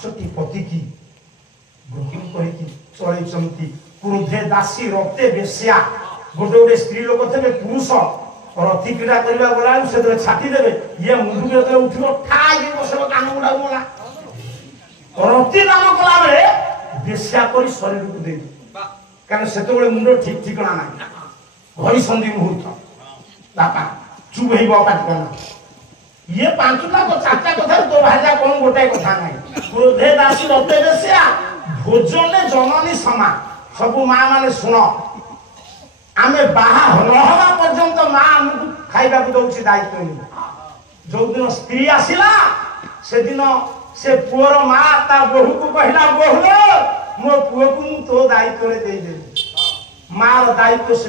ପାଞ୍ଚଟି ପତି କି ଗ୍ରହଣ କରିକି ଚଳେଇଛନ୍ତି। କ୍ରୋଧେ ଦାସୀ ରକ୍ତେ ବେଶ୍ୟା। ଗୋଟେ ଗୋଟେ ସ୍ତ୍ରୀ ଲୋକ ଥିବେ ପୁରୁଷ ରତି କ୍ରୀଡ଼ା କରିବା ଗଲାବେଳକୁ ସେଥିରେ ଛାଟି ଦେବେ, ଇଏ ମୁଣ୍ଡକୁ ଯେତେବେଳେ ଉଠିବ ଠାଇ ବସିବ କାନ ଗୁଡାକୁ ଗଲା। ରତି ଦାନ କଲାବେଳେ ବେଶ୍ୟା କରି ଶରୀରକୁ ଦେଇଦେବେ, କାରଣ ସେତେବେଳେ ମୁଣ୍ଡ ଠିକ ଠିକଣା ନାହିଁ। ଘଡ଼ି ସନ୍ଧି ମୁହୂର୍ତ୍ତ ବାପା ଚୁପ୍ ହେଇବ ପାଟି କଲା। ଇଏ ପାଞ୍ଚଟା ଚାରିଟା କଥାରେ ତୋ ଭାଜା କଣ ଗୋଟାଏ କଥା ନାହିଁ। କ୍ରୋଧେ ଦାସୀ ରକ୍ତେ ବେଶ୍ୟା ଭୋଜନେ ଜନନୀ ସମା। ସବୁ ମା ମାନେ ଶୁଣ, ଆମେ ବାହା ନହେବା ପର୍ଯ୍ୟନ୍ତ ମା ଆମକୁ ଖାଇବାକୁ ଦଉଛି ଦାୟିତ୍ୱ ନେଇ। ଯୋଉଦିନ ସ୍ତ୍ରୀ ଆସିଲା ସେଦିନ ସେ ପୁଅର ମା ତା ବୋହୂକୁ କହିଲା, ବୋହୂ ମୋ ପୁଅକୁ ମୁଁ ତୋ ଦାୟିତ୍ୱରେ ଦେଇଦେଲି। ମାର ଦାୟିତ୍ୱ ସେ